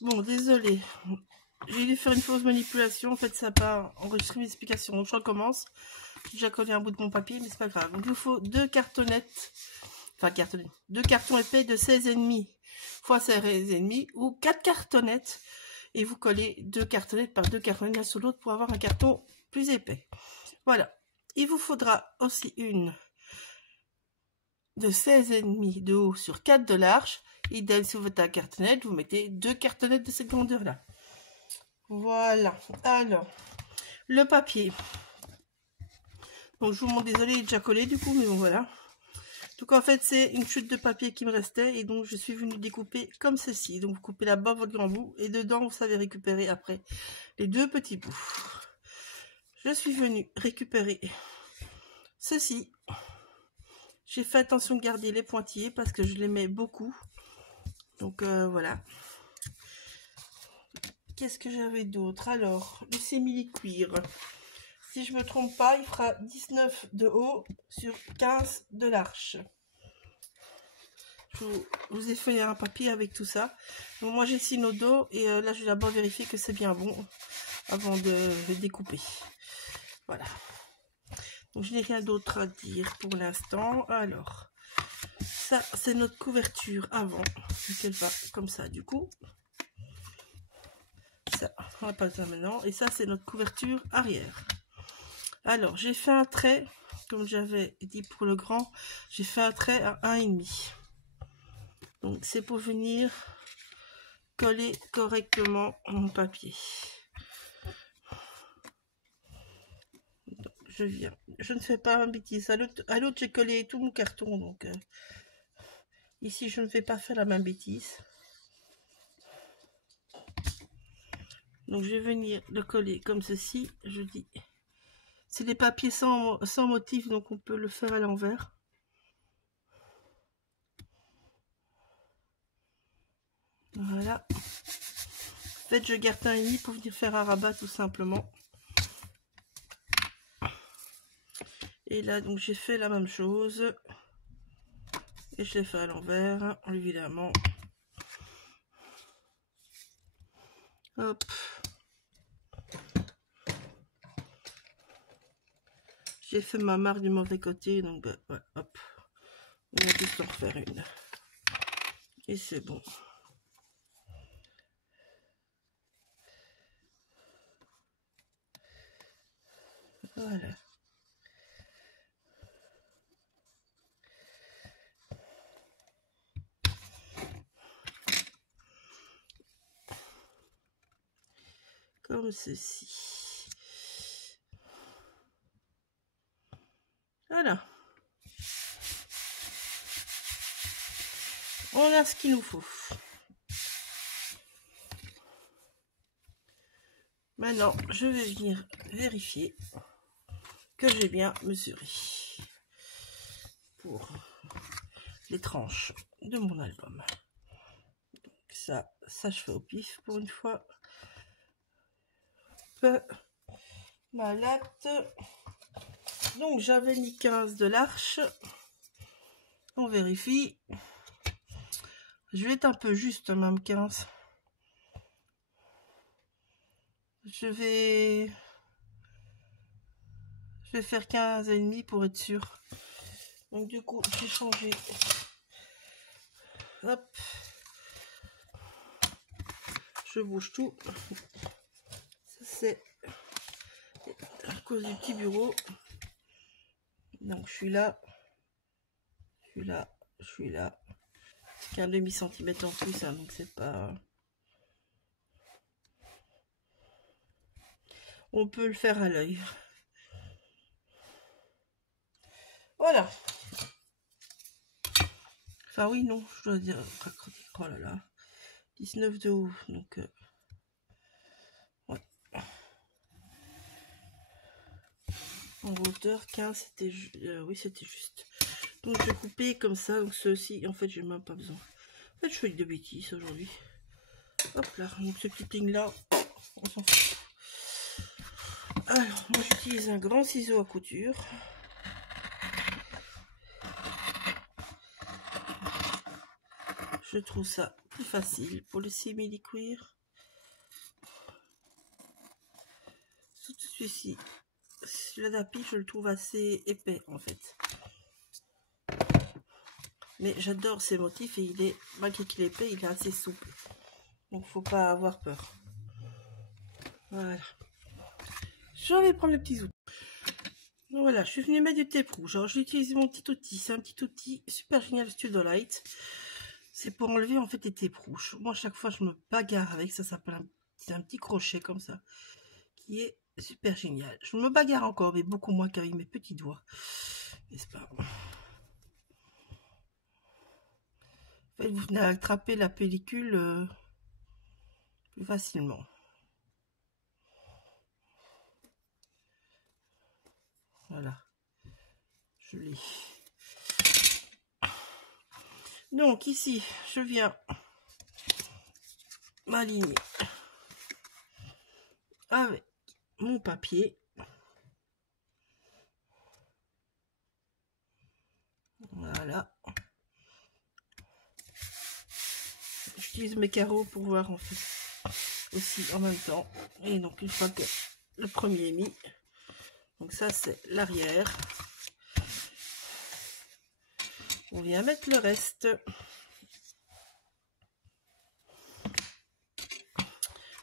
Bon, désolé. J'ai dû faire une fausse manipulation. En fait, ça n'a pas enregistré mes explications. Donc, je recommence. J'ai déjà collé un bout de mon papier, mais c'est pas grave. Donc, il vous faut 2 cartonnettes. Enfin, cartonnettes. 2 cartons épais de 16,5 x 16,5 ou 4 cartonnettes. Et vous collez 2 cartonnettes par 2 cartonnettes l'un sur l'autre pour avoir un carton plus épais. Voilà. Il vous faudra aussi une de 16,5 de haut sur 4 de large. Idem, si vous faites un cartonnette, vous mettez 2 cartonnettes de cette grandeur-là. Voilà. Alors, le papier. Donc, je vous montre, désolé, il est déjà collé du coup, mais bon, voilà. Donc, en fait, c'est une chute de papier qui me restait et donc je suis venue découper comme ceci. Donc, vous coupez là-bas votre grand bout et dedans, vous savez récupérer après les 2 petits bouts. Je suis venue récupérer ceci. J'ai fait attention de garder les pointillés parce que je les mets beaucoup. Donc, voilà. Qu'est-ce que j'avais d'autre? Alors, le simili-cuir. Si je me trompe pas, il fera 19 de haut sur 15 de large. Je vous ai fait un papier avec tout ça. Donc, moi, j'ai Sinodo et là, je vais d'abord vérifier que c'est bien bon avant de découper. Voilà. Donc, je n'ai rien d'autre à dire pour l'instant. Alors, ça, c'est notre couverture avant. Elle va comme ça, du coup. Ça, on va pas ça maintenant. Et ça, c'est notre couverture arrière. Alors, j'ai fait un trait, comme j'avais dit pour le grand, j'ai fait un trait à 1,5. Donc, c'est pour venir coller correctement mon papier. Donc, je viens. Je ne fais pas une bêtise. À l'autre, j'ai collé tout mon carton. Donc, ici, je ne vais pas faire la même bêtise. Donc, je vais venir le coller comme ceci. Je dis, c'est des papiers sans motif, donc on peut le faire à l'envers. Voilà. En fait, je garde 1,5 pour venir faire un rabat tout simplement. Et là, donc, j'ai fait la même chose. Et je l'ai fait à l'envers, évidemment. Hop. J'ai fait ma marque du mauvais côté, donc bah, ouais, hop. On va juste en refaire une. Et c'est bon. Voilà. Comme ceci. Voilà. On a ce qu'il nous faut. Maintenant, je vais venir vérifier que j'ai bien mesuré pour les tranches de mon album. Donc ça je fais au pif pour une fois. Ma latte. Donc j'avais mis 15 de l'arche. On vérifie. Je vais être un peu juste, même 15. Je vais faire 15,5 pour être sûr. Donc du coup, j'ai changé. Hop. Je bouge tout. Ça c'est à cause du petit bureau. Donc je suis là. Je suis là. Je suis là. C'est qu'un demi-centimètre en plus, hein, donc c'est pas... On peut le faire à l'œil. Voilà. Enfin oui, non, je dois dire... Oh là là. 19 de haut, donc... ouais. En hauteur, 15, c'était... oui, c'était juste. Donc je vais couper comme ça, donc ceci, en fait, j'ai même pas besoin. En fait, je fais de bêtises aujourd'hui. Hop là, donc ce petit ligne là, on s'en fout. Alors, moi j'utilise un grand ciseau à couture. Je trouve ça plus facile pour le simili cuir. Celui-ci, celui-là d'Happy, je le trouve assez épais en fait. Mais j'adore ces motifs et il est, malgré qu'il est épais, il est assez souple. Donc faut pas avoir peur. Voilà. Je vais prendre le petit outil. Voilà, je suis venue mettre du tape rouge. Alors j'ai utilisé mon petit outil. C'est un petit outil super génial Studolite. C'est pour enlever en fait les tapes rouges. Moi, chaque fois, je me bagarre avec. Ça s'appelle un petit crochet comme ça. Qui est super génial. Je me bagarre encore, mais beaucoup moins qu'avec mes petits doigts. N'est-ce pas? En fait, vous venez attraper la pellicule plus facilement. Voilà. Je l'ai. Donc ici, je viens m'aligner avec mon papier. Voilà. J'utilise mes carreaux pour voir en fait aussi en même temps. Et donc une fois que le premier est mis, donc ça c'est l'arrière. On vient mettre le reste.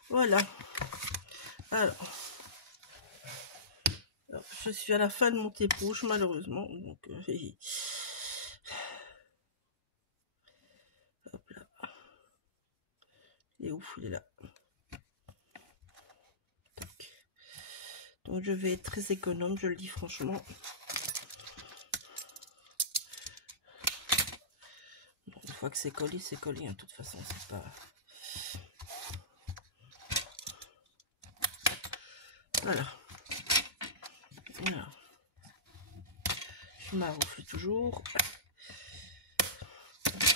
Voilà. Alors, je suis à la fin de mon tape rouge malheureusement. Donc, hop là. Il est où? Il est là. Tac. Donc je vais être très économe, je le dis franchement. Bon, une fois que c'est collé, hein, de toute façon, c'est pas... Voilà. Voilà. Je m'arroufle toujours.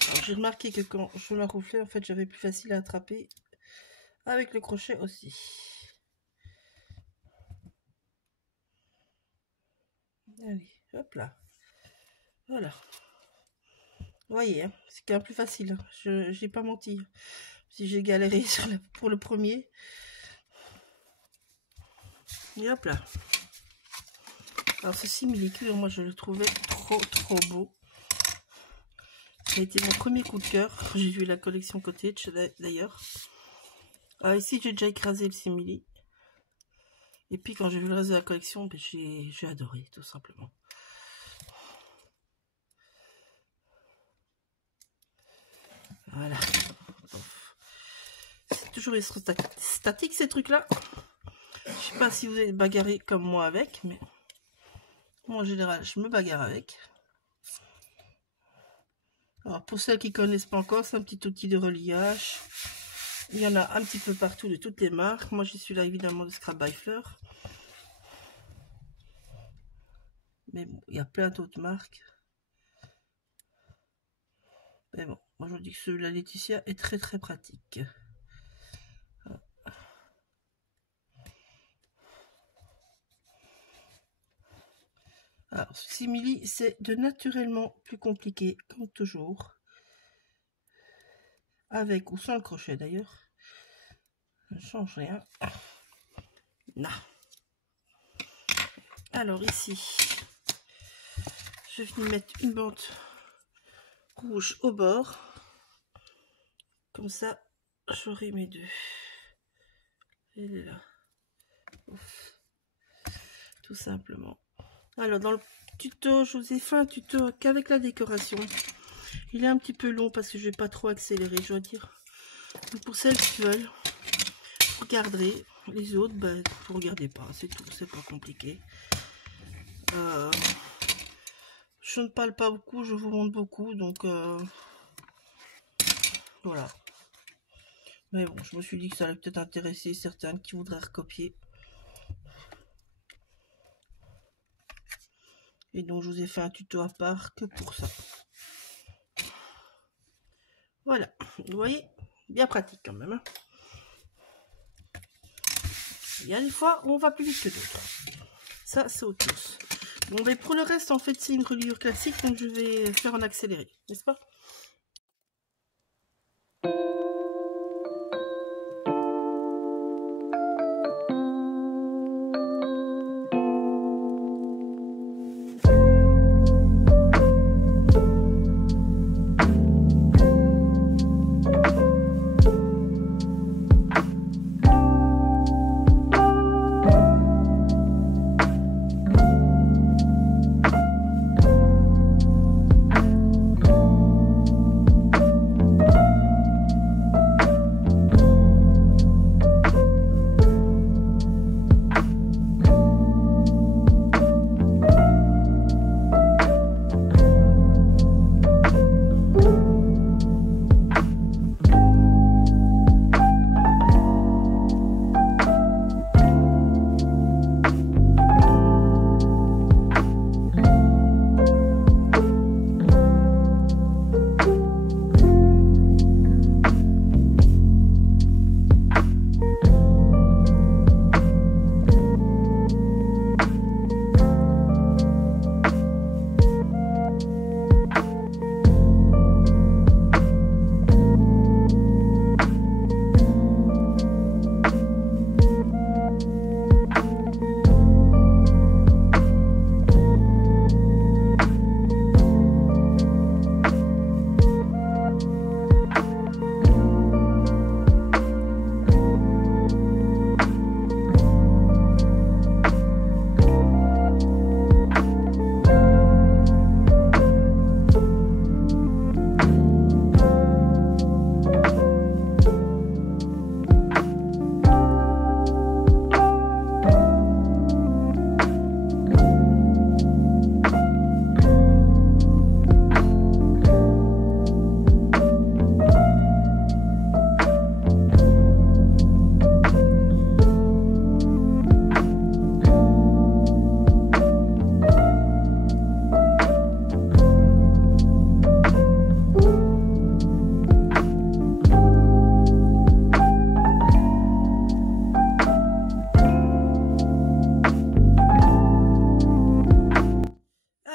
Alors j'ai remarqué que quand je m'arrouflais, en fait, j'avais plus facile à attraper avec le crochet aussi. Allez, hop là. Voilà. Vous voyez, hein, c'est quand même plus facile. Je n'ai pas menti. Si j'ai galéré pour le premier. Et hop là. Alors ce simili-cuir, moi je le trouvais trop beau. Ça a été mon premier coup de cœur. J'ai vu la collection Cottage d'ailleurs. Ici j'ai déjà écrasé le simili. Et puis quand j'ai vu le reste de la collection, ben, j'ai adoré tout simplement. Voilà. C'est toujours statique ces trucs là. Je sais pas si vous êtes bagarré comme moi avec, mais moi en général je me bagarre avec. Alors pour celles qui connaissent pas encore, c'est un petit outil de reliage. Il y en a un petit peu partout de toutes les marques. Moi je suis là évidemment de Scrap by Fleur. Mais bon, il y a plein d'autres marques. Mais bon, moi je dis que celui-là Laetitia est très pratique. Alors, ce simili, c'est de naturellement plus compliqué, comme toujours. Avec ou sans le crochet d'ailleurs. Ça ne change rien. Non. Alors ici, je vais mettre une bande rouge au bord. Comme ça, j'aurai mes deux. Elle est là. Ouf. Tout simplement. Alors dans le tuto, je vous ai fait un tuto qu'avec la décoration. Il est un petit peu long parce que je vais pas trop accélérer, je dois dire. Donc pour celles qui veulent, vous regarderez. Les autres, ben, vous regardez pas, c'est tout, c'est pas compliqué. Je ne parle pas beaucoup, je vous montre beaucoup, donc voilà. Mais bon, je me suis dit que ça allait peut-être intéresser certaines qui voudraient recopier. Et donc je vous ai fait un tuto à part que pour ça. Voilà, vous voyez, bien pratique quand même. Hein. Il y a des fois où on va plus vite que d'autres. Ça, c'est autre chose. Bon, mais pour le reste, en fait, c'est une reliure classique, donc je vais faire en accéléré, n'est-ce pas?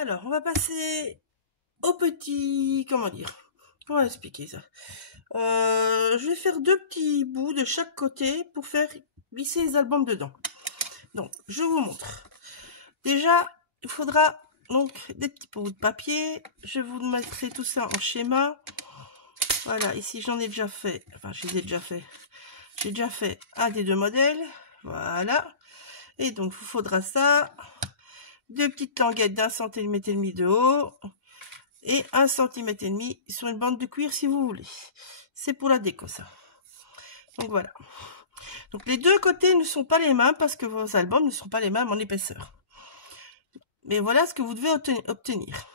Alors, on va passer au petit... Comment dire? Comment expliquer ça? Je vais faire 2 petits bouts de chaque côté pour faire glisser les albums dedans. Donc, je vous montre. Déjà, il faudra donc des petits bouts de papier. Je vous mettrai tout ça en schéma. Voilà, ici j'en ai déjà fait. Enfin, je les ai déjà fait. J'ai déjà fait un des 2 modèles. Voilà. Et donc, il vous faudra ça. 2 petites languettes d'1,5 cm de haut. Et 1,5 cm sur une bande de cuir si vous voulez. C'est pour la déco ça. Donc voilà. Donc les 2 côtés ne sont pas les mêmes parce que vos albums ne sont pas les mêmes en épaisseur. Mais voilà ce que vous devez obtenir.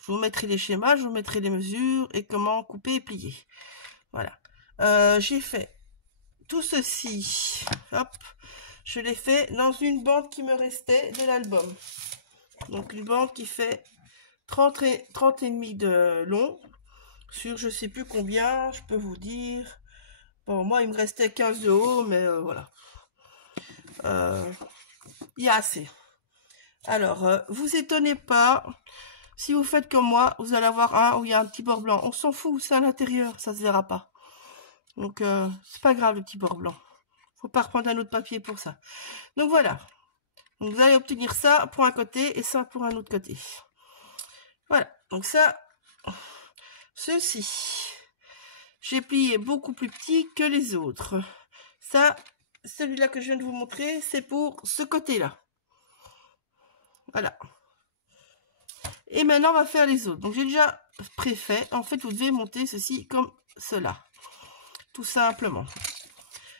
Je vous mettrai les schémas, je vous mettrai les mesures et comment couper et plier. Voilà. J'ai fait tout ceci. Hop. Je l'ai fait dans une bande qui me restait de l'album. Donc une bande qui fait 30 et demi de long. Sur je sais plus combien, je peux vous dire. Bon, moi il me restait 15 de haut, mais voilà. Il y a assez. Alors, vous étonnez pas, si vous faites comme moi, vous allez avoir un où il y a un petit bord blanc. On s'en fout, c'est à l'intérieur, ça se verra pas. Donc, c'est pas grave le petit bord blanc. Faut pas reprendre un autre papier pour ça. Donc voilà. Donc, vous allez obtenir ça pour un côté et ça pour un autre côté. Voilà. Donc ça, ceci, j'ai plié beaucoup plus petit que les autres. Ça, celui-là que je viens de vous montrer, c'est pour ce côté-là. Voilà. Et maintenant, on va faire les autres. Donc, j'ai déjà préfait. En fait, vous devez monter ceci comme cela. Tout simplement.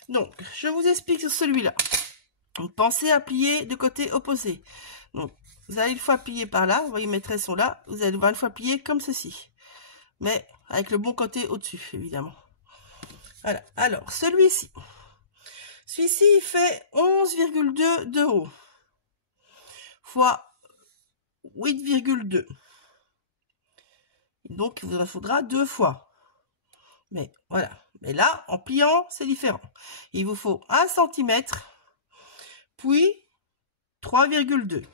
Donc, je vous explique sur celui-là. Pensez à plier de côté opposé. Donc, vous allez une fois plier par là. Vous voyez, mes traits sont là. Vous allez une fois plier comme ceci. Mais avec le bon côté au-dessus, évidemment. Voilà. Alors, celui-ci. Celui-ci, il fait 11,2 de haut. Fois 8,2. Donc, il vous en faudra 2 fois. Mais voilà. Mais là, en pliant, c'est différent. Il vous faut 1 cm, puis 3,2.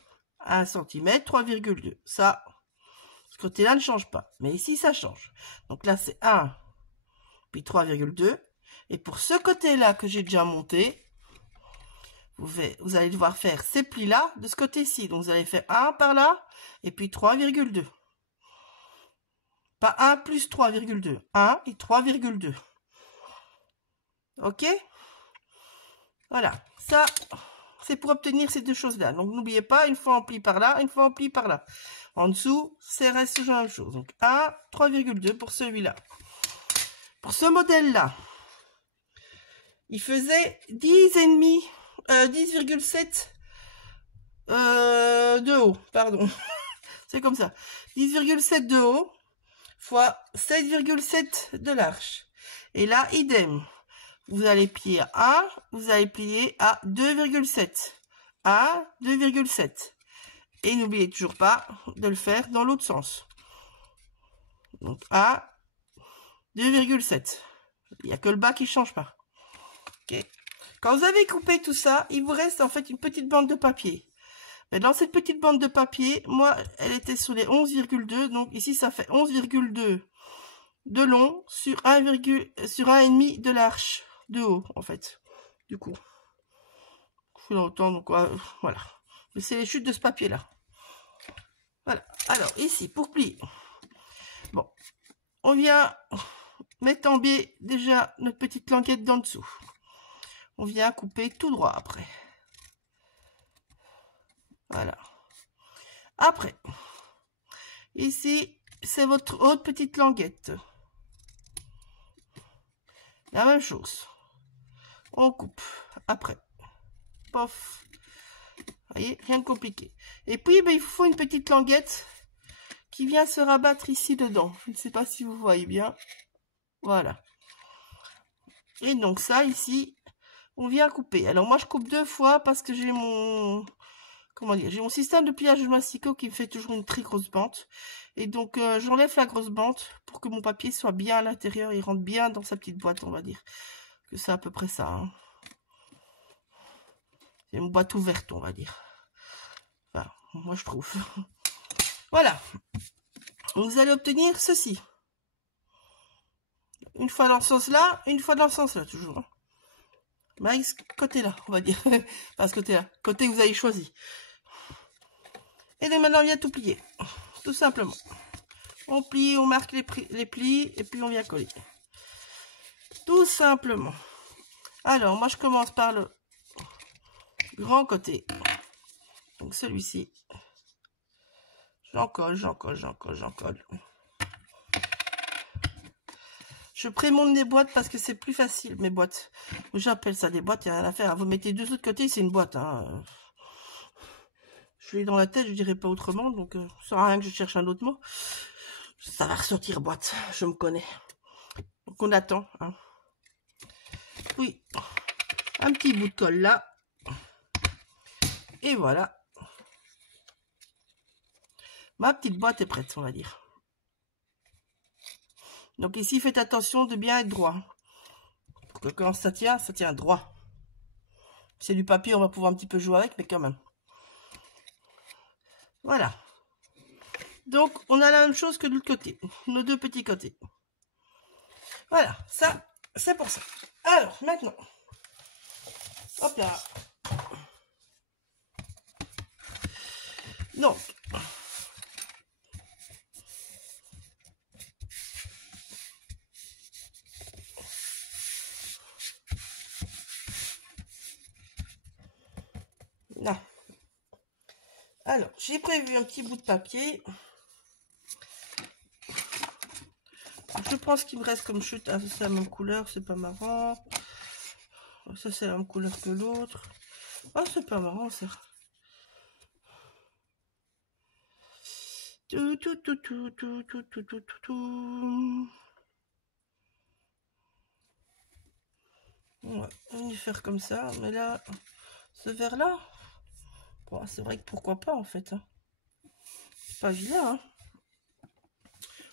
1 cm, 3,2. Ça, ce côté-là ne change pas. Mais ici, ça change. Donc là, c'est 1, puis 3,2. Et pour ce côté-là que j'ai déjà monté, vous allez devoir faire ces plis-là de ce côté-ci. Donc, vous allez faire 1 par là, et puis 3,2. Pas 1 plus 3,2. 1 et 3,2. Ok? Voilà. Ça, c'est pour obtenir ces 2 choses-là. Donc, n'oubliez pas, une fois on plie par là, une fois on plie par là. En dessous, c'est reste la même chose. Donc, 1, 3,2 pour celui-là. Pour ce modèle-là, il faisait 10,7 de haut. Pardon. C'est comme ça. 10,7 de haut fois 7,7 de large. Et là, idem. Vous allez plier à 1, vous allez plier à 2,7. 1, 2,7. Et n'oubliez toujours pas de le faire dans l'autre sens. Donc 1, 2,7. Il n'y a que le bas qui ne change pas. Okay. Quand vous avez coupé tout ça, il vous reste en fait une petite bande de papier. Mais dans cette petite bande de papier, moi, elle était sur les 11,2. Donc ici, ça fait 11,2 de long sur 1,5 de large de haut, en fait. Du coup, je fais autant, donc voilà. Mais c'est les chutes de ce papier-là. Voilà. Alors, ici, pour plier. Bon, on vient mettre en biais déjà notre petite languette d'en dessous. On vient couper tout droit après. Voilà. Après, ici, c'est votre autre petite languette. La même chose. On coupe après. Pof. Vous voyez, rien de compliqué. Et puis, ben, il vous faut une petite languette qui vient se rabattre ici dedans. Je ne sais pas si vous voyez bien. Voilà. Et donc ça, ici, on vient couper. Alors moi, je coupe 2 fois parce que j'ai mon... Comment dire, j'ai mon système de pliage de masticot qui me fait toujours une très grosse bande. Et donc, j'enlève la grosse bande pour que mon papier soit bien à l'intérieur. Il rentre bien dans sa petite boîte, on va dire. Que c'est à peu près ça. Hein. C'est une boîte ouverte, on va dire. Enfin, moi, je trouve. Voilà. Vous allez obtenir ceci. Une fois dans ce sens-là, une fois dans ce sens-là, toujours. Hein. Mais ce côté-là, on va dire. Pas ce côté-là. Côté que vous avez choisi. Et donc maintenant, on vient tout plier. Tout simplement. On plie, on marque les plis, et puis on vient coller. Tout simplement. Alors, moi, je commence par le grand côté. Donc, celui-ci. J'en colle, j'en colle, j'en colle, j'en colle. Je prémonte des boîtes parce que c'est plus facile, mes boîtes. J'appelle ça des boîtes, il n'y a rien à faire. Vous mettez deux autres côtés, c'est une boîte. Hein. Je l'ai dans la tête, je dirais pas autrement, donc ça sert à rien que je cherche un autre mot. Ça va ressortir boîte, je me connais. Donc on attend. Hein. Oui, un petit bout de colle là. Et voilà. Ma petite boîte est prête, on va dire. Donc ici, faites attention de bien être droit. Pour que quand ça tient droit. C'est du papier, on va pouvoir un petit peu jouer avec, mais quand même. Voilà. Donc, on a la même chose que de l'autre côté. Nos deux petits côtés. Voilà, ça, c'est pour ça. Alors, maintenant. Hop là. Donc. Là. Alors, j'ai prévu un petit bout de papier. Je prends ce qui me reste comme chute. Ah, ça c'est la même couleur, c'est pas marrant. Ça c'est la même couleur que l'autre. Ah, c'est pas marrant ça. Tout. Ouais, on va faire comme ça. Mais là, ce vert là, bon, c'est vrai que pourquoi pas en fait. Hein. C'est pas vilain. Hein.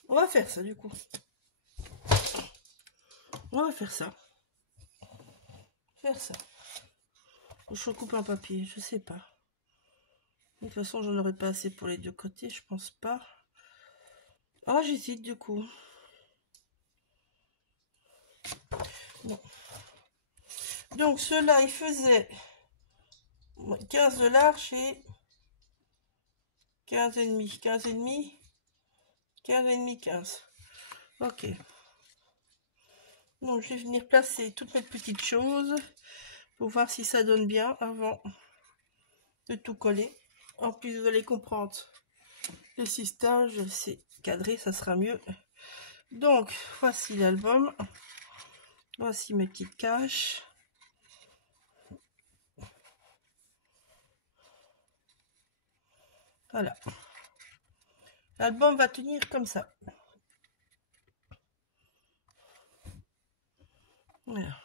On va faire ça du coup. On va faire ça. Je recoupe un papier, je sais pas. De toute façon, j'en aurai pas assez pour les deux côtés, je pense pas. Ah, j'hésite du coup. Bon. Donc, ceux-là, ils faisaient 15 de large et 15 et demi, 15 et demi, 15 et demi, 15. Ok. Donc, je vais venir placer toutes mes petites choses pour voir si ça donne bien avant de tout coller. En plus, vous allez comprendre le système, c'est cadré, ça sera mieux. Donc, voici l'album. Voici mes petites caches. Voilà. L'album va tenir comme ça. Voilà.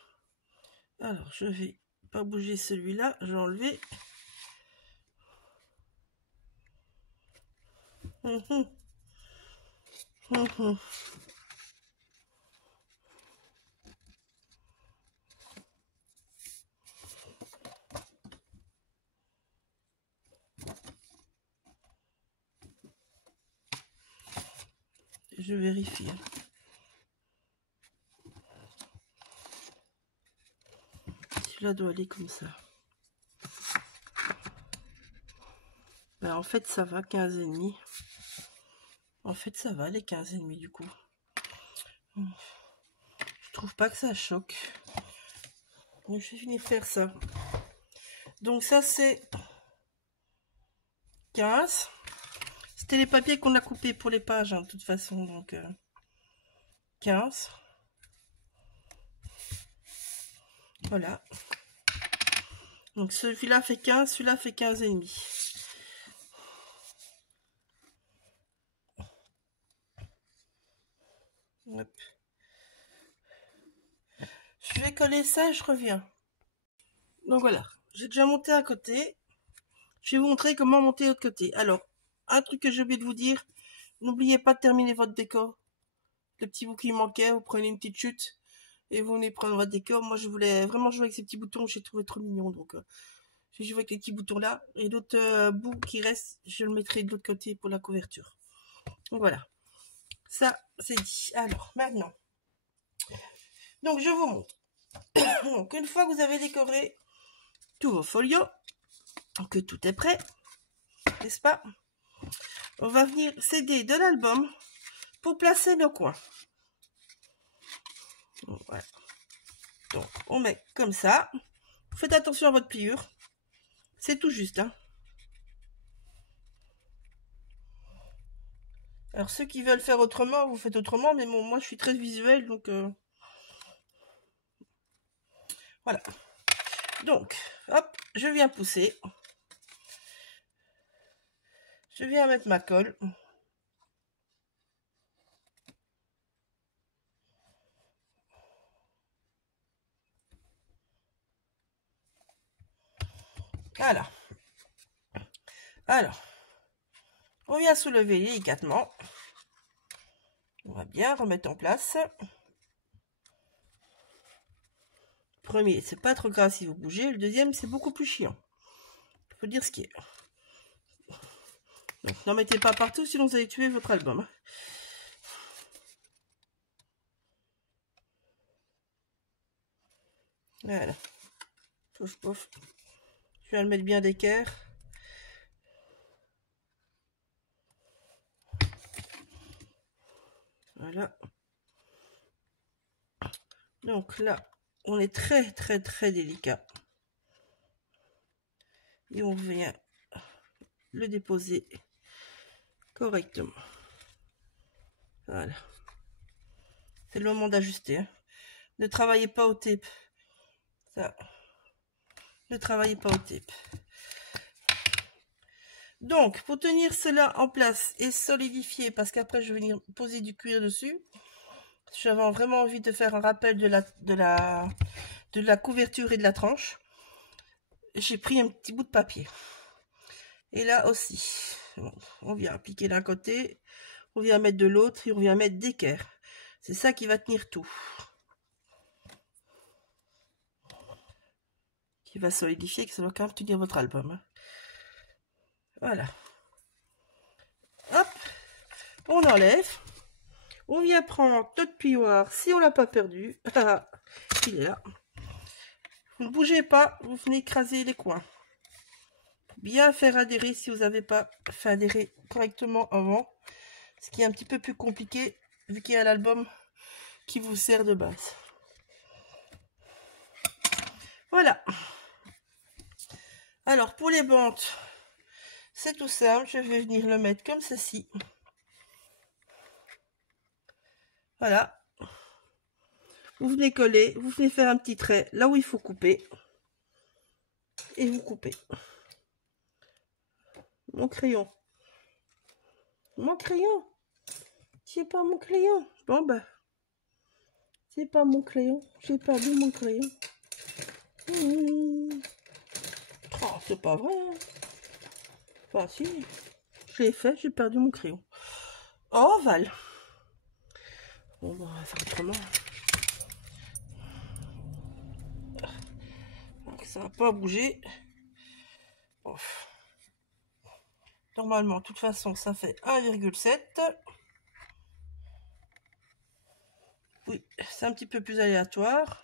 Alors, je vais pas bouger celui-là, je vais enlever. Je vérifie. Celui-là doit aller comme ça. Ben, en fait, ça va, 15 et demi. En fait, ça va, les 15 et demi, du coup. Je trouve pas que ça choque. Donc, je vais finir faire ça. Donc, ça, c'est 15. C'était les papiers qu'on a coupés pour les pages, hein, de toute façon. Donc, 15. Voilà. Donc, celui-là fait 15, celui-là fait 15 et demi. Hop. Je vais coller ça et je reviens. Donc voilà, j'ai déjà monté un côté. Je vais vous montrer comment monter l'autre côté. Alors, un truc que j'ai oublié de vous dire, n'oubliez pas de terminer votre décor. Le petit bout qui manquait, vous prenez une petite chute et vous venez prendre votre décor. Moi, je voulais vraiment jouer avec ces petits boutons, j'ai trouvé trop mignon. Donc, Je vois que les petits boutons là. Et l'autre bout qui reste, je le mettrai de l'autre côté pour la couverture. Donc voilà. Ça, c'est dit. Alors, maintenant. Donc, je vous montre. Donc, une fois que vous avez décoré tous vos folios, que tout est prêt, n'est-ce pas? On va venir s'aider de l'album pour placer nos coins. Voilà. Donc, on met comme ça. Faites attention à votre pliure. C'est tout juste, hein. Alors, ceux qui veulent faire autrement, vous faites autrement. Mais bon, moi, je suis très visuel, donc... Voilà. Donc, hop, je viens pousser. Je viens mettre ma colle. Voilà. Alors, on vient soulever délicatement. On va bien remettre en place. Premier, c'est pas trop grave si vous bougez. Le deuxième, c'est beaucoup plus chiant. Il faut dire ce qui est. Donc, n'en mettez pas partout, sinon vous allez tuer votre album. Voilà. Pouf, pouf. Je vais le mettre bien d'équerre. Voilà. Donc là, on est très, très, très délicat. Et on vient le déposer correctement. Voilà. C'est le moment d'ajuster. Hein. Ne travaillez pas au tape. Ça. Ne travaillez pas au tape. Donc, pour tenir cela en place et solidifier, parce qu'après je vais venir poser du cuir dessus, j'avais vraiment envie de faire un rappel de la couverture et de la tranche. J'ai pris un petit bout de papier. Et là aussi, on vient appliquer d'un côté, on vient mettre de l'autre et on vient mettre d'équerre. C'est ça qui va tenir tout. Qui va solidifier, que ça va quand même tenir votre album. Voilà. Hop, on enlève. On vient prendre notre plioir si on l'a pas perdu. Il est là. Vous ne bougez pas, vous venez écraser les coins. Bien faire adhérer si vous n'avez pas fait adhérer correctement avant. Ce qui est un petit peu plus compliqué vu qu'il y a l'album qui vous sert de base. Voilà. Alors pour les bandes, c'est tout simple. Je vais venir le mettre comme ceci. Voilà. Vous venez coller, vous venez faire un petit trait là où il faut couper. Et vous coupez. Mon crayon. Mon crayon. C'est pas mon crayon. Bon bah. C'est pas mon crayon. J'ai perdu mon crayon. Oh, c'est pas vrai. Hein. Enfin si. Je l'ai fait, j'ai perdu mon crayon. Oh, Val. Bon bah, on va faire autrement. Donc, ça va pas bouger. Ouf. Normalement, de toute façon, ça fait 1,7. Oui, c'est un petit peu plus aléatoire.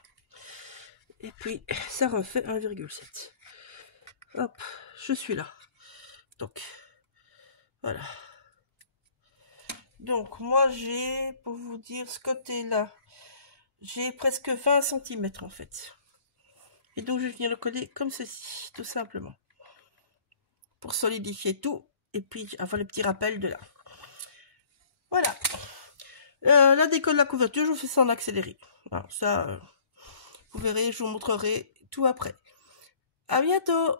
Et puis, ça refait 1,7. Hop, je suis là. Donc, voilà. Donc, moi, j'ai, pour vous dire, ce côté-là, j'ai presque 20 cm en fait. Et donc, je viens le coller comme ceci, tout simplement. Pour solidifier tout. Et puis, avoir le petit rappel de là. Voilà. La déco de la couverture, je vous fais ça en accéléré. Alors, ça, vous verrez, je vous montrerai tout après. À bientôt!